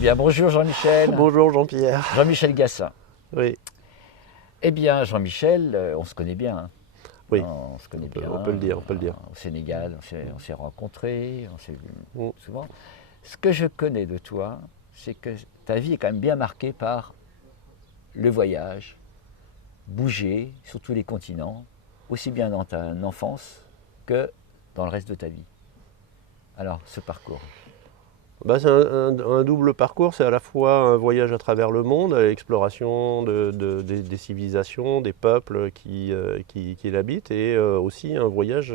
bien, bonjour Jean-Michel. Bonjour Jean-Pierre. Jean-Michel Gassin. Oui, Eh bien, Jean-Michel, on se connaît bien. oui, On se connaît on bien. peut le dire, on peut le dire. Au Sénégal, on s'est rencontrés, on s'est vus Mm. souvent. Ce que je connais de toi, c'est que ta vie est quand même bien marquée par le voyage, bouger sur tous les continents, aussi bien dans ta enfance que dans le reste de ta vie. Alors, ce parcours. C'est un double parcours, c'est à la fois un voyage à travers le monde, à l'exploration des civilisations, des peuples qui l'habitent, et aussi un voyage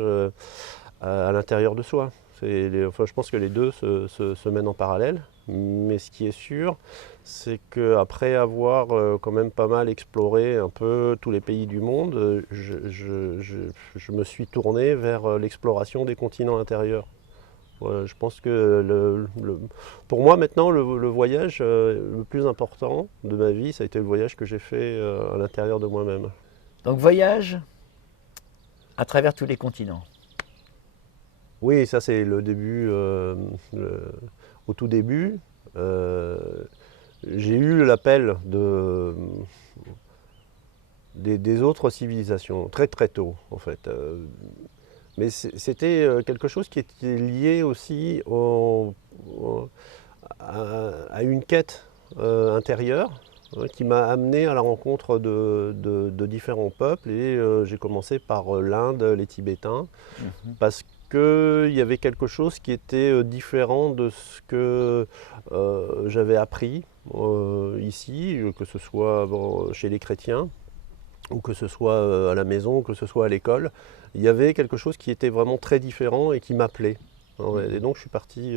à l'intérieur de soi. Je pense que les deux se mènent en parallèle, mais ce qui est sûr, c'est qu'après avoir quand même pas mal exploré un peu tous les pays du monde, je me suis tourné vers l'exploration des continents intérieurs. Voilà, je pense que pour moi maintenant, le voyage le plus important de ma vie, ça a été le voyage que j'ai fait à l'intérieur de moi-même. Donc, voyage à travers tous les continents. Oui, ça c'est le début. Au tout début, j'ai eu l'appel des autres civilisations très très tôt en fait. Mais c'était quelque chose qui était lié aussi à une quête intérieure, qui m'a amené à la rencontre de différents peuples. Et j'ai commencé par l'Inde, les Tibétains, parce qu'il y avait quelque chose qui était différent de ce que j'avais appris ici, que ce soit chez les chrétiens, ou que ce soit à la maison, ou que ce soit à l'école. Il y avait quelque chose qui était vraiment très différent et qui m'appelait. Et donc je suis parti.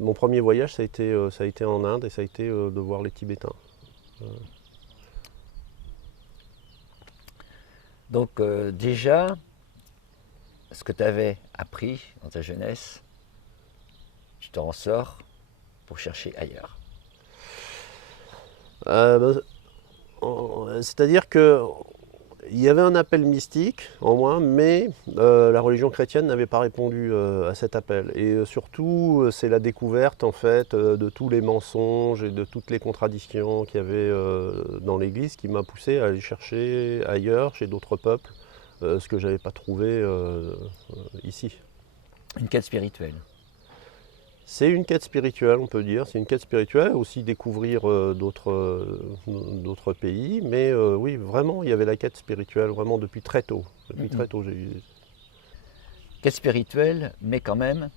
Mon premier voyage, ça a été en Inde, et ça a été de voir les Tibétains. Donc, déjà, ce que tu avais appris dans ta jeunesse, tu t'en ressors pour chercher ailleurs. C'est-à-dire que il y avait un appel mystique en moi, mais la religion chrétienne n'avait pas répondu à cet appel. Et surtout, c'est la découverte en fait de tous les mensonges et de toutes les contradictions qu'il y avait dans l'Église qui m'a poussé à aller chercher ailleurs, chez d'autres peuples, ce que je n'avais pas trouvé ici. Une quête spirituelle. C'est une quête spirituelle, on peut dire. C'est une quête spirituelle, aussi découvrir d'autres pays. Mais oui, vraiment, il y avait la quête spirituelle, vraiment depuis très tôt. Depuis très tôt, j'ai eu. Quête spirituelle, mais quand même,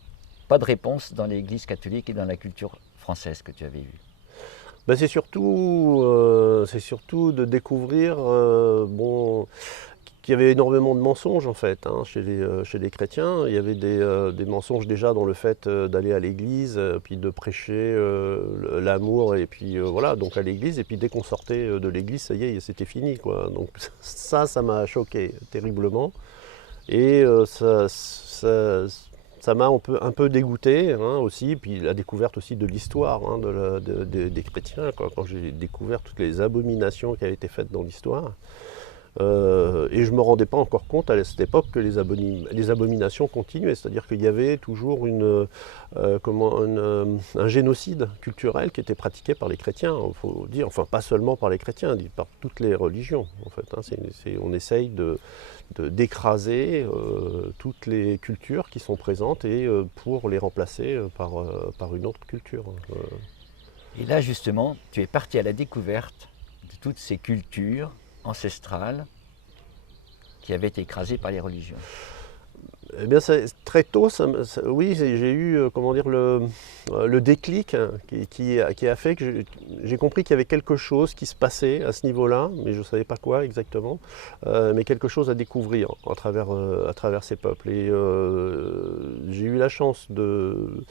pas de réponse dans l'Église catholique et dans la culture française que tu avais vue. C'est surtout de découvrir qu'il y avait énormément de mensonges en fait chez les chrétiens. Il y avait des mensonges déjà dans le fait d'aller à l'église, puis de prêcher l'amour, et puis voilà, donc à l'église. Et puis dès qu'on sortait de l'église, ça y est, c'était fini, quoi. Donc ça m'a choqué terriblement. Et ça m'a un peu dégoûté aussi. Puis la découverte aussi de l'histoire des chrétiens, quoi. Quand j'ai découvert toutes les abominations qui avaient été faites dans l'histoire. Et je ne me rendais pas encore compte à cette époque que les abominations continuaient, c'est-à-dire qu'il y avait toujours un génocide culturel qui était pratiqué par les chrétiens, il faut dire, enfin pas seulement par les chrétiens, par toutes les religions en fait. On essaye d'écraser toutes les cultures qui sont présentes, et pour les remplacer par une autre culture. Et là, justement, tu es parti à la découverte de toutes ces cultures ancestrales qui avaient été écrasées par les religions. Eh bien, très tôt, oui, j'ai eu comment dire, le déclic qui a fait que j'ai compris qu'il y avait quelque chose qui se passait à ce niveau-là, mais je ne savais pas quoi exactement, mais quelque chose à découvrir à travers ces peuples. Et j'ai eu la chance de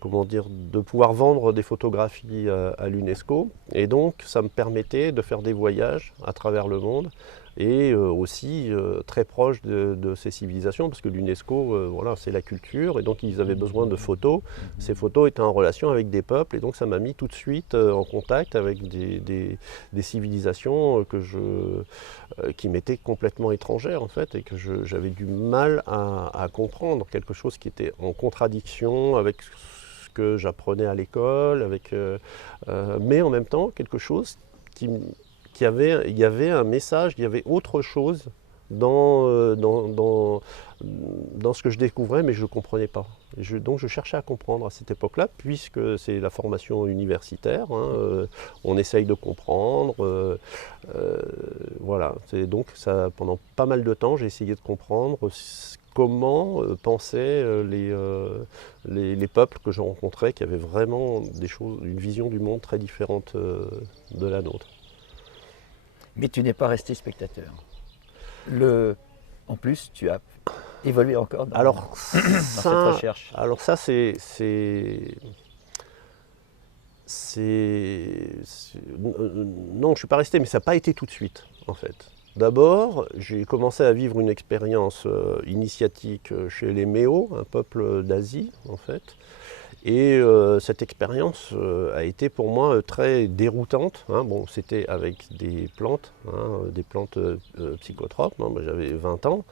pouvoir vendre des photographies à l'UNESCO, et donc ça me permettait de faire des voyages à travers le monde, et aussi très proche de ces civilisations, parce que l'UNESCO, voilà, c'est la culture, et donc ils avaient besoin de photos. Ces photos étaient en relation avec des peuples, et donc ça m'a mis tout de suite en contact avec des civilisations qui m'étaient complètement étrangères en fait, et que j'avais du mal à comprendre, quelque chose qui était en contradiction avec ce que j'apprenais à l'école, mais en même temps quelque chose il y avait un message, il y avait autre chose dans ce que je découvrais, mais je ne comprenais pas. Donc je cherchais à comprendre à cette époque-là, puisque c'est la formation universitaire, hein, on essaye de comprendre. Voilà. Donc ça, pendant pas mal de temps, j'ai essayé de comprendre comment pensaient les peuples que je rencontrais, qui avaient vraiment une vision du monde très différente de la nôtre. Mais tu n'es pas resté spectateur. En plus, tu as évolué encore dans cette recherche. Alors ça, non, je ne suis pas resté, mais ça n'a pas été tout de suite, en fait. D'abord, j'ai commencé à vivre une expérience initiatique chez les Méo, un peuple d'Asie, en fait. Et cette expérience a été pour moi très déroutante. Hein. Bon, c'était avec des plantes psychotropes. Hein. Moi, j'avais 20 ans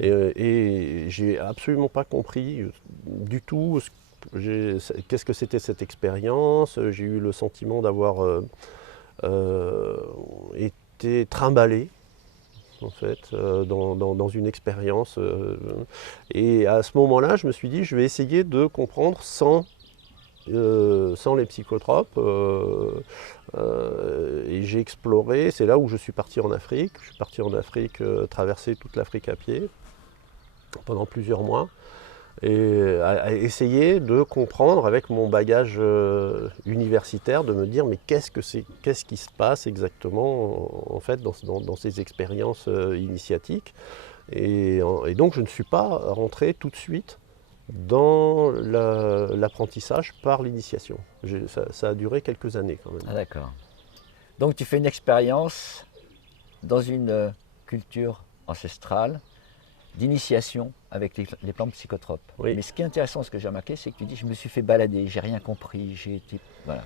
et j'ai absolument pas compris du tout qu'est-ce que c'était cette expérience. J'ai eu le sentiment d'avoir été trimballé, en fait, dans une expérience. Et à ce moment-là, je me suis dit, je vais essayer de comprendre sans les psychotropes. Et j'ai exploré, c'est là où je suis parti en Afrique. Je suis parti en Afrique, traverser toute l'Afrique à pied pendant plusieurs mois. Et à essayer de comprendre avec mon bagage universitaire, de me dire mais qu'est-ce qui se passe exactement en fait dans ces expériences initiatiques. Et donc je ne suis pas rentré tout de suite dans l'apprentissage par l'initiation. Ça a duré quelques années quand même. Ah, d'accord. Donc tu fais une expérience dans une culture ancestrale d'initiation avec les plantes psychotropes. Oui. Mais ce qui est intéressant, ce que j'ai remarqué, c'est que tu dis je me suis fait balader, j'ai rien compris, j'ai été. Voilà.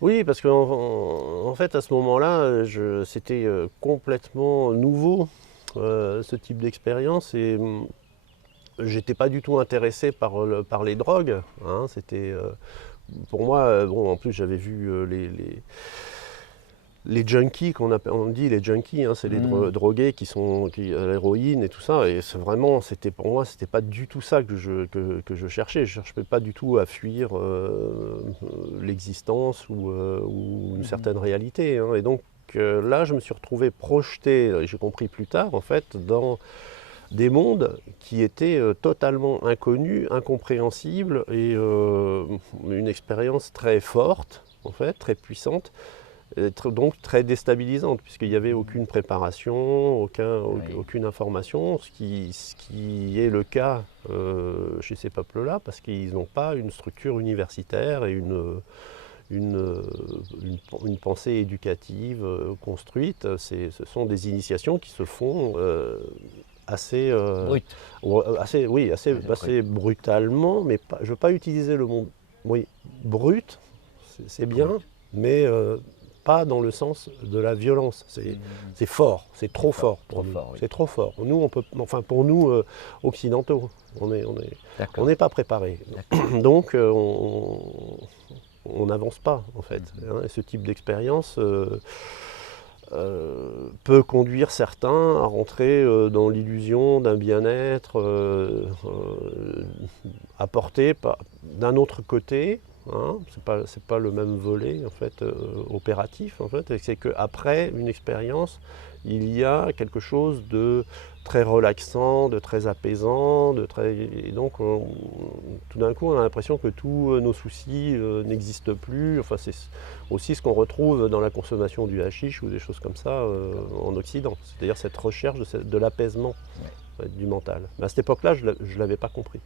Oui, parce qu'en fait, à ce moment-là, c'était complètement nouveau, ce type d'expérience, et j'étais pas du tout intéressé par les drogues. Hein. C'était, pour moi, bon, en plus, j'avais vu les junkies, on dit les junkies, hein, c'est les drogués qui à l'héroïne et tout ça. Et pour moi, c'était pas du tout ça que je cherchais. Je cherchais pas du tout à fuir l'existence ou une certaine réalité. Hein. Et donc là, je me suis retrouvé projeté, j'ai compris plus tard, en fait, dans des mondes qui étaient totalement inconnus, incompréhensibles, et une expérience très forte, en fait, très puissante. Donc très déstabilisante, puisqu'il n'y avait aucune préparation, aucune information, ce qui est le cas chez ces peuples-là, parce qu'ils n'ont pas une structure universitaire et une pensée éducative construite. Ce sont des initiations qui se font assez brutalement, mais je ne veux pas utiliser le mot brut, c'est bien, mais pas dans le sens de la violence. C'est fort, c'est trop fort pour nous. Oui. C'est trop fort. Nous, pour nous occidentaux, on n'est pas préparés. Donc, on n'avance pas, en fait. Hein, et ce type d'expérience peut conduire certains à rentrer dans l'illusion d'un bien-être apporté d'un autre côté. Hein, c'est pas le même volet en fait opératif en fait, c'est qu'après une expérience il y a quelque chose de très relaxant, de très apaisant, et donc tout d'un coup on a l'impression que tous nos soucis n'existent plus. Enfin, c'est aussi ce qu'on retrouve dans la consommation du hashish ou des choses comme ça en Occident, c'est-à-dire cette recherche de l'apaisement du mental. Mais à cette époque-là, je ne l'avais pas compris.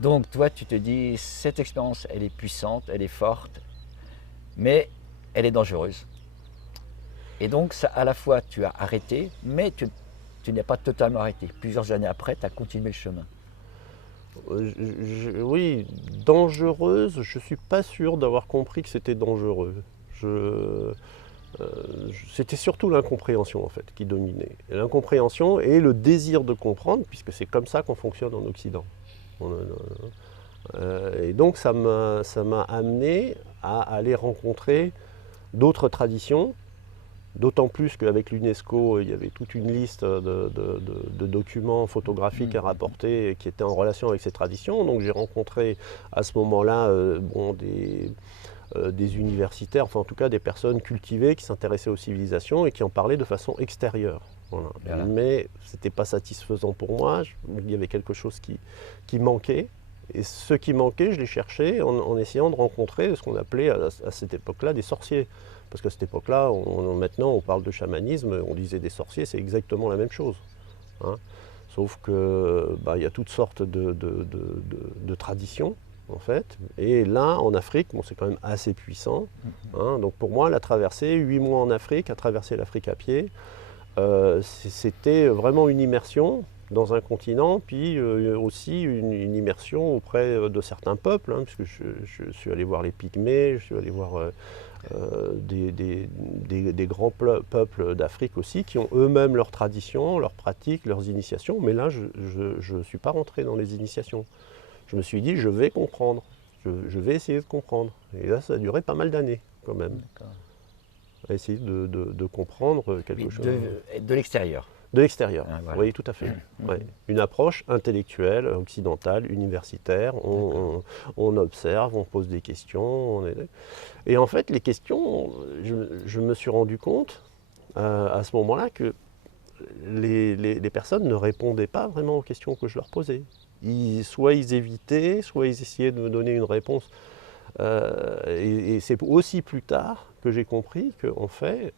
Donc toi, tu te dis, cette expérience, elle est puissante, elle est forte, mais elle est dangereuse. Et donc, ça, à la fois, tu as arrêté, mais tu n'es pas totalement arrêté. Plusieurs années après, tu as continué le chemin. Oui, dangereuse, je ne suis pas sûr d'avoir compris que c'était dangereux. C'était surtout l'incompréhension en fait qui dominait. L'incompréhension et le désir de comprendre, puisque c'est comme ça qu'on fonctionne en Occident. Et donc ça m'a amené à aller rencontrer d'autres traditions, d'autant plus qu'avec l'UNESCO, il y avait toute une liste de documents photographiques à rapporter qui étaient en relation avec ces traditions. Donc j'ai rencontré à ce moment-là des universitaires, enfin en tout cas des personnes cultivées qui s'intéressaient aux civilisations et qui en parlaient de façon extérieure. Voilà. Mais ce n'était pas satisfaisant pour moi, il y avait quelque chose qui manquait. Et ce qui manquait, je l'ai cherché en essayant de rencontrer ce qu'on appelait à cette époque-là des sorciers. Parce qu'à cette époque-là, maintenant on parle de chamanisme, on disait des sorciers, c'est exactement la même chose. Hein. Sauf que y a toutes sortes de traditions, en fait. Et là, en Afrique, c'est quand même assez puissant. Hein. Donc pour moi, la traversée, 8 mois en Afrique, à traverser l'Afrique à pied, c'était vraiment une immersion dans un continent, puis aussi une immersion auprès de certains peuples, hein, puisque je suis allé voir les Pygmées, je suis allé voir des grands peuples d'Afrique aussi, qui ont eux-mêmes leurs traditions, leurs pratiques, leurs initiations, mais là, je ne suis pas rentré dans les initiations. Je me suis dit, je vais comprendre, je vais essayer de comprendre. Et là, ça a duré pas mal d'années, quand même. À essayer de comprendre quelque chose. De l'extérieur. De l'extérieur, voilà. Oui, tout à fait. Ouais. Une approche intellectuelle, occidentale, universitaire. On observe, on pose des questions. Et en fait, les questions, je me suis rendu compte à ce moment-là que les personnes ne répondaient pas vraiment aux questions que je leur posais. Soit ils évitaient, soit ils essayaient de me donner une réponse. Et c'est aussi plus tard que j'ai compris qu'en fait,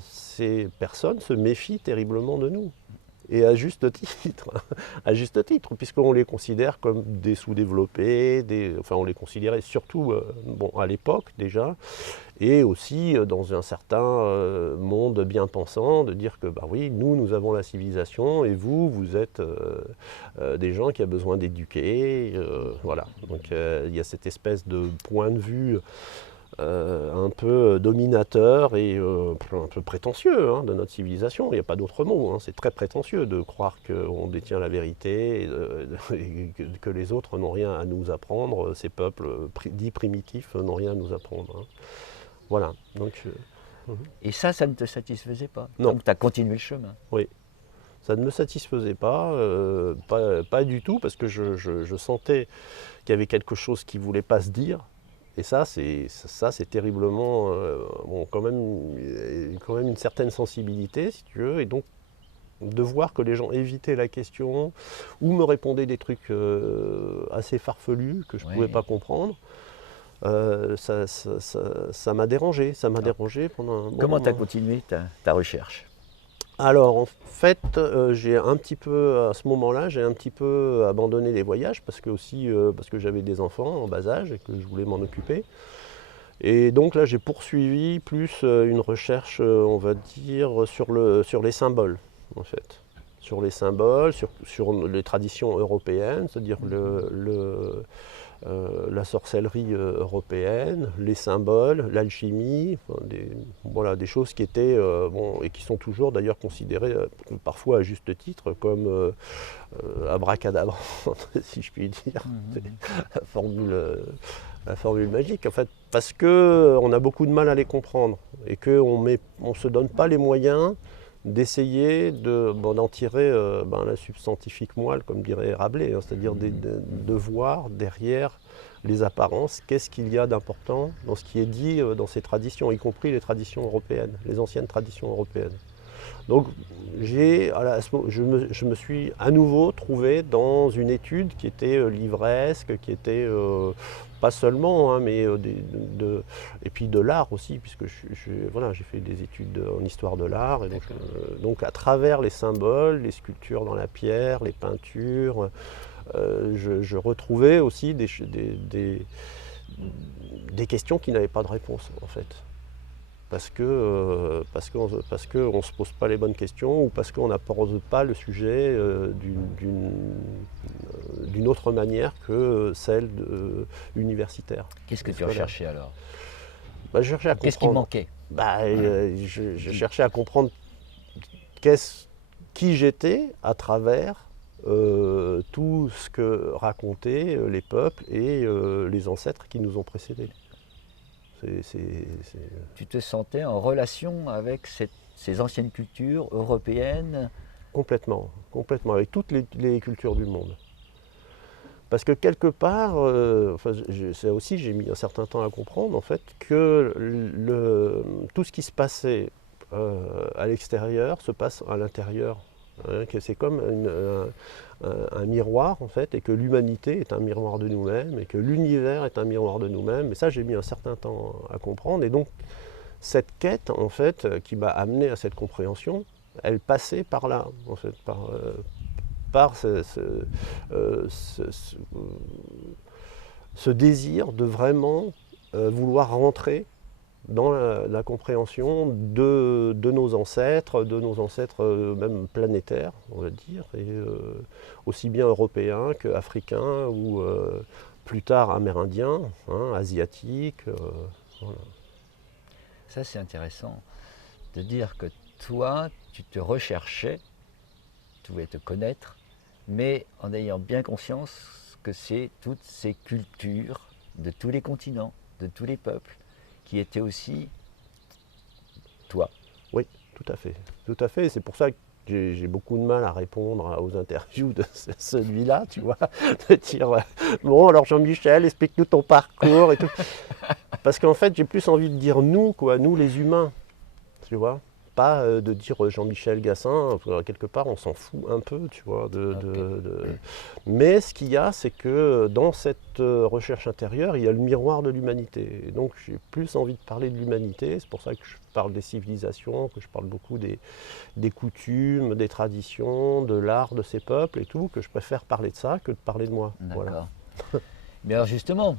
ces personnes se méfient terriblement de nous. Et à juste titre, puisqu'on les considère comme des sous-développés, enfin on les considérait surtout à l'époque déjà, et aussi dans un certain monde bien pensant, de dire que oui, nous avons la civilisation, et vous êtes des gens qui ont besoin d'éduquer, voilà. Donc il y a cette espèce de point de vue un peu dominateur et un peu prétentieux de notre civilisation. Il n'y a pas d'autre mot. C'est très prétentieux de croire qu'on détient la vérité et que les autres n'ont rien à nous apprendre. Ces peuples dits primitifs n'ont rien à nous apprendre. Voilà. Donc, et ça ne te satisfaisait pas? Non. Donc tu as continué le chemin? Oui. Ça ne me satisfaisait pas, pas du tout, parce que je sentais qu'il y avait quelque chose qui ne voulait pas se dire. Et ça, c'est terriblement, quand même une certaine sensibilité, si tu veux. Et donc, de voir que les gens évitaient la question ou me répondaient des trucs assez farfelus que je ne pouvais pas comprendre, ça m'a dérangé. Ça m'a dérangé pendant un bon Comment tu as moment. continué ta recherche? Alors en fait, j'ai un petit peu, à ce moment-là, j'ai un petit peu abandonné les voyages parce que j'avais des enfants en bas âge et que je voulais m'en occuper. Et donc là, j'ai poursuivi plus une recherche, on va dire, sur les symboles, en fait. Sur les symboles, sur les traditions européennes, c'est-à-dire la sorcellerie européenne, les symboles, l'alchimie, des choses qui étaient, et qui sont toujours d'ailleurs considérées parfois à juste titre comme abracadabra, si je puis dire, la formule magique, en fait, parce qu'on a beaucoup de mal à les comprendre et qu'on ne se donne pas les moyens d'essayer d'en tirer la substantifique moelle, comme dirait Rabelais, c'est-à-dire de voir derrière les apparences, qu'est-ce qu'il y a d'important dans ce qui est dit dans ces traditions, y compris les traditions européennes, les anciennes traditions européennes. Donc je me suis à nouveau trouvé dans une étude qui était livresque, qui était pas seulement, mais et puis de l'art aussi, puisque j'ai fait des études en histoire de l'art. Et donc à travers les symboles, les sculptures dans la pierre, les peintures, je retrouvais aussi des questions qui n'avaient pas de réponse en fait. Parce qu'on ne se pose pas les bonnes questions ou parce qu'on n'aborde pas le sujet d'une autre manière que celle universitaire. Qu'est-ce que tu recherchais alors? Je cherchais à comprendre. Qu'est-ce qui manquait? Je cherchais à comprendre qui j'étais à travers tout ce que racontaient les peuples et les ancêtres qui nous ont précédés. Tu te sentais en relation avec ces anciennes cultures européennes? Complètement, complètement, avec toutes les cultures du monde. Parce que quelque part, ça aussi j'ai mis un certain temps à comprendre en fait, que tout ce qui se passait à l'extérieur se passe à l'intérieur. Hein, que c'est comme un miroir en fait, et que l'humanité est un miroir de nous-mêmes, et que l'univers est un miroir de nous-mêmes. Et ça j'ai mis un certain temps à comprendre. Et donc cette quête en fait, qui m'a amené à cette compréhension, elle passait par là, en fait, par ce désir de vraiment vouloir rentrer dans la compréhension de nos ancêtres même planétaires, on va dire, et aussi bien européens qu'africains ou plus tard amérindiens, hein, asiatiques. Voilà. Ça, c'est intéressant de dire que toi, tu te recherchais, tu voulais te connaître, mais en ayant bien conscience que c'est toutes ces cultures de tous les continents, de tous les peuples, qui étaient aussi toi. Oui, tout à fait. Tout à fait. C'est pour ça que j'ai beaucoup de mal à répondre aux interviews de celui-là, tu vois, de dire bon alors Jean-Michel, explique-nous ton parcours et tout. Parce qu'en fait, j'ai plus envie de dire nous, quoi, nous les humains, tu vois. Pas de dire Jean-Michel Gassin, quelque part on s'en fout un peu, tu vois. Mais ce qu'il y a, c'est que dans cette recherche intérieure, il y a le miroir de l'humanité. Et donc j'ai plus envie de parler de l'humanité, c'est pour ça que je parle des civilisations, que je parle beaucoup des coutumes, des traditions, de l'art de ces peuples et tout, que je préfère parler de ça que de parler de moi. D'accord. Voilà. Mais alors justement,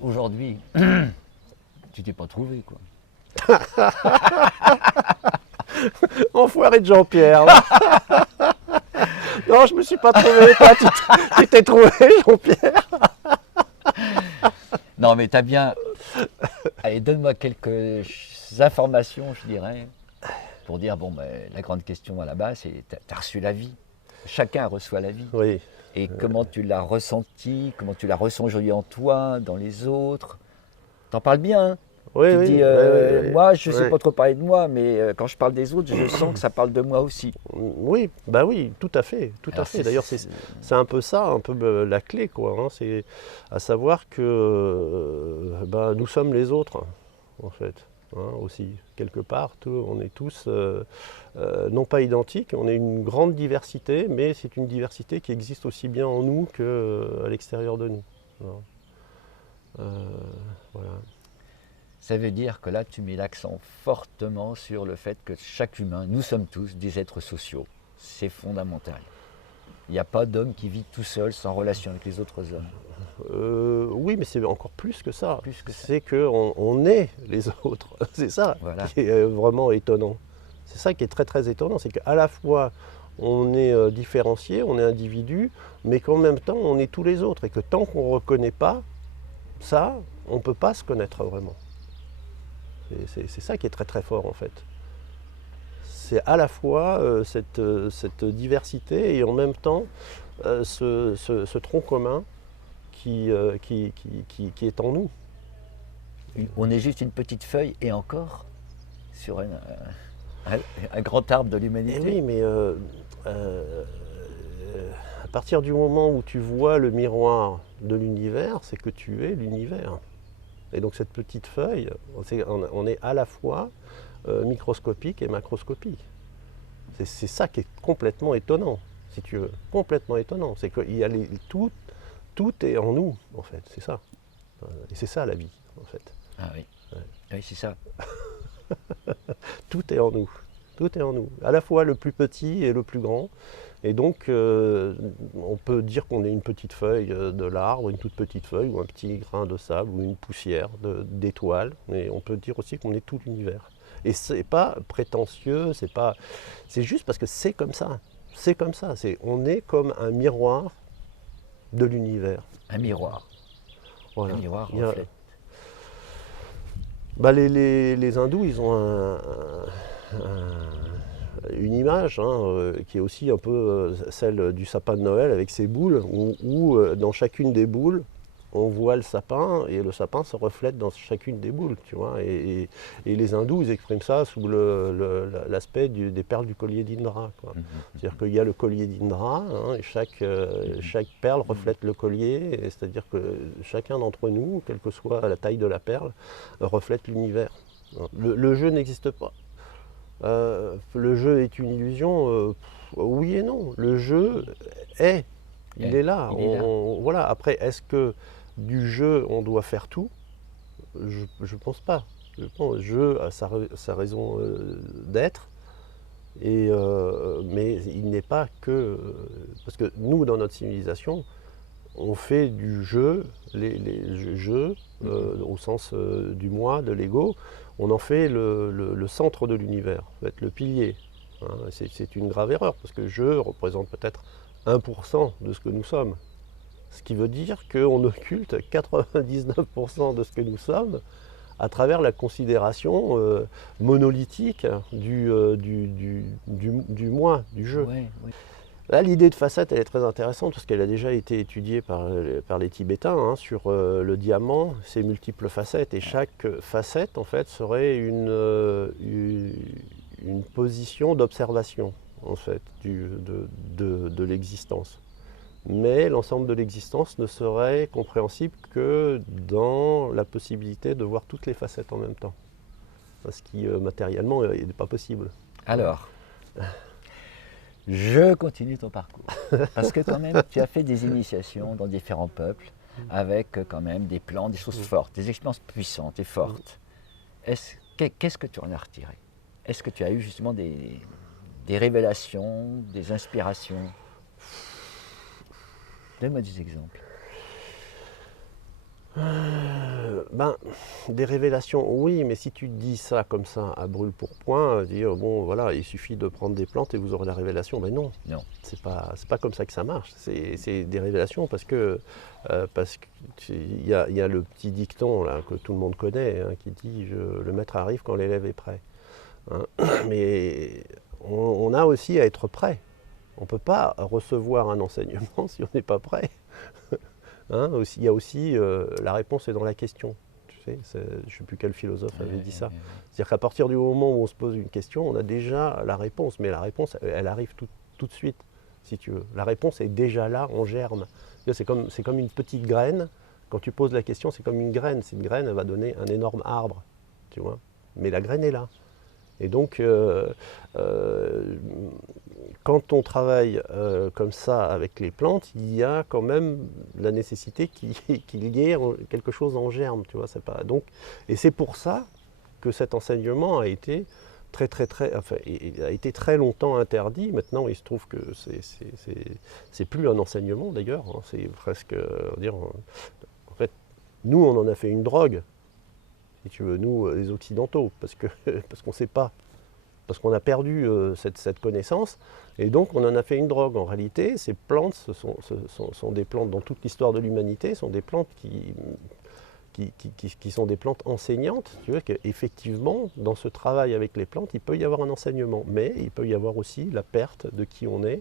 aujourd'hui, tu t'es pas trouvé, quoi. Enfoiré de Jean-Pierre, là. Non, je me suis pas trouvé. Toi, tu t'es trouvé, Jean-Pierre. Non, mais t'as bien... Allez, donne-moi quelques informations, je dirais, pour dire, bon, ben, la grande question à la base, c'est, t'as reçu la vie. Chacun reçoit la vie. Oui. Et comment tu l'as ressenti, comment tu la ressens aujourd'hui en toi, dans les autres. T'en parles bien, hein. Oui, Tu oui, dis, oui, moi, je ne sais oui. pas trop parler de moi, mais quand je parle des autres, je sens que ça parle de moi aussi. Oui, bah oui, tout à fait, tout Alors, à fait. D'ailleurs, c'est un peu ça, un peu la clé, quoi. Hein. C'est à savoir que bah, nous sommes les autres, en fait, hein, aussi quelque part. On est tous non pas identiques, on est une grande diversité, mais c'est une diversité qui existe aussi bien en nous qu'à l'extérieur de nous. Voilà. Ça veut dire que là, tu mets l'accent fortement sur le fait que chaque humain, nous sommes tous des êtres sociaux. C'est fondamental. Il n'y a pas d'homme qui vit tout seul, sans relation avec les autres hommes. Oui, mais c'est encore plus que ça. Plus que ça. C'est qu'on est les autres. C'est ça Voilà. qui est vraiment étonnant. C'est ça qui est très très étonnant. C'est qu'à la fois, on est différencié, on est individu, mais qu'en même temps, on est tous les autres. Et que tant qu'on ne reconnaît pas ça, on ne peut pas se connaître vraiment. C'est ça qui est très très fort en fait. C'est à la fois cette diversité et en même temps ce tronc commun qui est en nous. On est juste une petite feuille et encore sur un grand arbre de l'humanité. Et oui, mais à partir du moment où tu vois le miroir de l'univers, c'est que tu es l'univers. Et donc cette petite feuille, on est à la fois microscopique et macroscopique. C'est ça qui est complètement étonnant, si tu veux. Complètement étonnant. C'est que tout est en nous, en fait. C'est ça. Et c'est ça la vie, en fait. Ah oui, Ouais. oui c'est ça. Tout est en nous. Tout est en nous. À la fois le plus petit et le plus grand. Et donc, on peut dire qu'on est une petite feuille de l'arbre, une toute petite feuille, ou un petit grain de sable, ou une poussière d'étoiles. Mais on peut dire aussi qu'on est tout l'univers. Et c'est pas prétentieux, c'est juste parce que c'est comme ça. C'est comme ça. On est comme un miroir de l'univers. Un miroir. Voilà. Un miroir Il y a- reflète. Bah, les hindous, ils ont une image qui est aussi un peu celle du sapin de Noël avec ses boules, où dans chacune des boules, on voit le sapin et le sapin se reflète dans chacune des boules, tu vois. Et les hindous, ils expriment ça sous l'aspect des perles du collier d'Indra, quoi. C'est-à-dire qu'il y a le collier d'Indra, hein, et chaque perle reflète le collier, c'est-à-dire que chacun d'entre nous, quelle que soit la taille de la perle, reflète l'univers. Le jeu n'existe pas. Le jeu est une illusion, oui et non. Le jeu il est là. Voilà. Après, est-ce que du jeu on doit faire tout? Je ne pense pas. Je pense le jeu a sa raison d'être, mais il n'est pas que... parce que nous, dans notre civilisation, on fait du jeu, les jeux, au sens du moi, de l'ego, on en fait le centre de l'univers, en fait, le pilier. Hein. C'est une grave erreur, parce que le jeu représente peut-être 1% de ce que nous sommes. Ce qui veut dire qu'on occulte 99% de ce que nous sommes à travers la considération monolithique du moi, du jeu. Ouais, ouais. Là, l'idée de facette, elle est très intéressante parce qu'elle a déjà été étudiée par les Tibétains, hein, sur le diamant, ses multiples facettes. Et chaque facette, en fait, serait une position d'observation, en fait, de l'existence. Mais l'ensemble de l'existence ne serait compréhensible que dans la possibilité de voir toutes les facettes en même temps. Ce qui, matériellement, n'est pas possible. Alors, je continue ton parcours. Parce que quand même, tu as fait des initiations dans différents peuples, avec quand même des plans, des choses fortes, des expériences puissantes et fortes. Qu'est-ce que tu en as retiré? Est-ce que tu as eu justement des révélations, des inspirations? Donne-moi des exemples. Des révélations, oui, mais si tu dis ça comme ça à brûle pour point, dire bon voilà, il suffit de prendre des plantes et vous aurez la révélation, ben non, c'est pas comme ça que ça marche. C'est des révélations parce que il y a le petit dicton là que tout le monde connaît, hein, qui dit le maître arrive quand l'élève est prêt. Hein. Mais on a aussi à être prêt. On ne peut pas recevoir un enseignement si on n'est pas prêt. Hein, il y a aussi la réponse est dans la question. Tu sais, je ne sais plus quel philosophe avait dit ça. C'est-à-dire qu'à partir du moment où on se pose une question, on a déjà la réponse. Mais la réponse, elle arrive tout de suite, si tu veux. La réponse est déjà là, en germe. C'est comme une petite graine. Quand tu poses la question, c'est comme une graine. Cette graine, elle va donner un énorme arbre. Tu vois. Mais la graine est là. Et donc, quand on travaille comme ça avec les plantes, il y a quand même la nécessité qu'il y ait quelque chose en germe, tu vois. Et c'est pour ça que cet enseignement a été a été très longtemps interdit. Maintenant, il se trouve que c'est plus un enseignement d'ailleurs. Hein, c'est presque en fait, nous on en a fait une drogue. Si tu veux, nous, les Occidentaux, parce qu'on ne sait pas, parce qu'on a perdu cette connaissance, et donc on en a fait une drogue. En réalité, ces plantes, ce sont des plantes, dans toute l'histoire de l'humanité, sont des plantes qui sont des plantes enseignantes. Tu vois qu'effectivement, dans ce travail avec les plantes, il peut y avoir un enseignement, mais il peut y avoir aussi la perte de qui on est.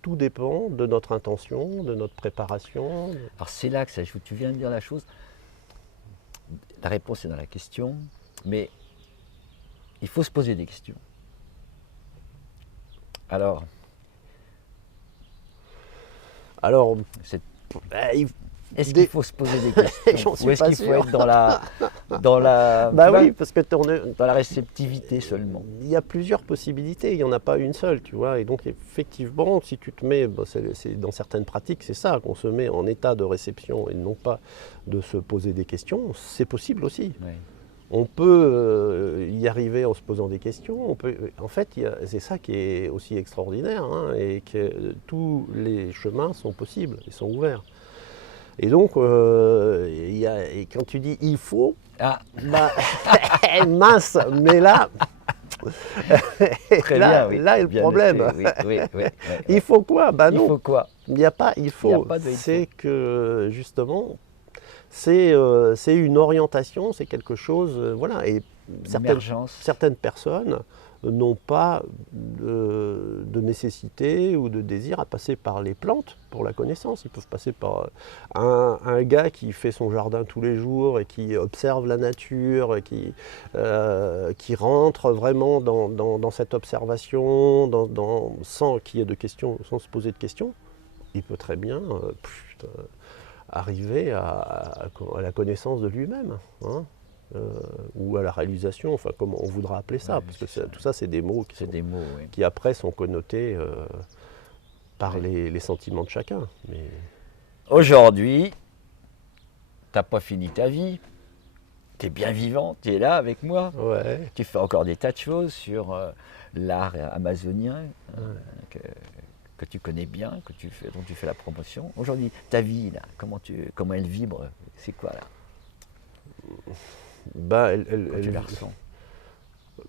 Tout dépend de notre intention, de notre préparation. Alors c'est là que ça joue, tu viens de dire la chose. La réponse est dans la question, mais il faut se poser des questions. Alors, est-ce qu'il faut se poser des questions ou est-ce qu'il faut être dans la oui, parce que dans la réceptivité seulement? Il y a plusieurs possibilités, il n'y en a pas une seule, tu vois. Et donc effectivement, si tu te mets, c'est dans certaines pratiques, c'est ça, qu'on se met en état de réception et non pas de se poser des questions, c'est possible aussi. Oui. On peut y arriver en se posant des questions. En fait, c'est ça qui est aussi extraordinaire, hein, et que tous les chemins sont possibles, ils sont ouverts. Et donc, et quand tu dis il faut, mince, mais là, là est le problème. Oui. Il faut quoi? Non. Il faut quoi? Il n'y a pas il faut. C'est que justement, c'est une orientation, c'est quelque chose, voilà. Et certaines personnes n'ont pas de nécessité ou de désir à passer par les plantes pour la connaissance. Ils peuvent passer par un gars qui fait son jardin tous les jours et qui observe la nature, et qui rentre vraiment dans cette observation, sans qu'il y ait de questions, sans se poser de questions. Il peut très bien arriver à la connaissance de lui-même. Hein. Ou à la réalisation, enfin comme on voudra appeler ça, parce que tout ça c'est des mots qui après sont connotés par les sentiments de chacun. Mais... Aujourd'hui, t'as pas fini ta vie, tu es bien vivant, tu es là avec moi, tu fais encore des tas de choses sur l'art amazonien que tu connais bien, dont tu fais la promotion. Aujourd'hui, ta vie, là, comment elle vibre, c'est quoi là? Quand tu la ressens?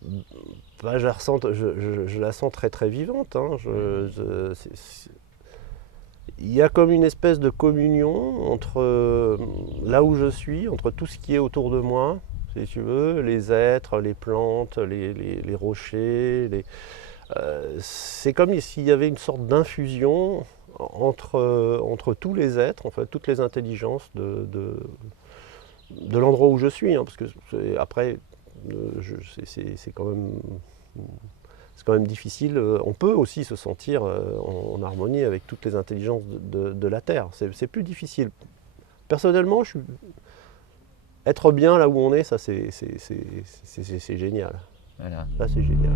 Je la sens très très vivante. Hein. Il y a comme une espèce de communion entre là où je suis, entre tout ce qui est autour de moi, si tu veux, les êtres, les plantes, les rochers. C'est comme s'il y avait une sorte d'infusion entre tous les êtres, en fait, toutes les intelligences de l'endroit où je suis, hein, parce que après, c'est quand même difficile. On peut aussi se sentir en harmonie avec toutes les intelligences de la Terre. C'est plus difficile. Personnellement, être bien là où on est, ça c'est génial. Voilà. Ça c'est génial.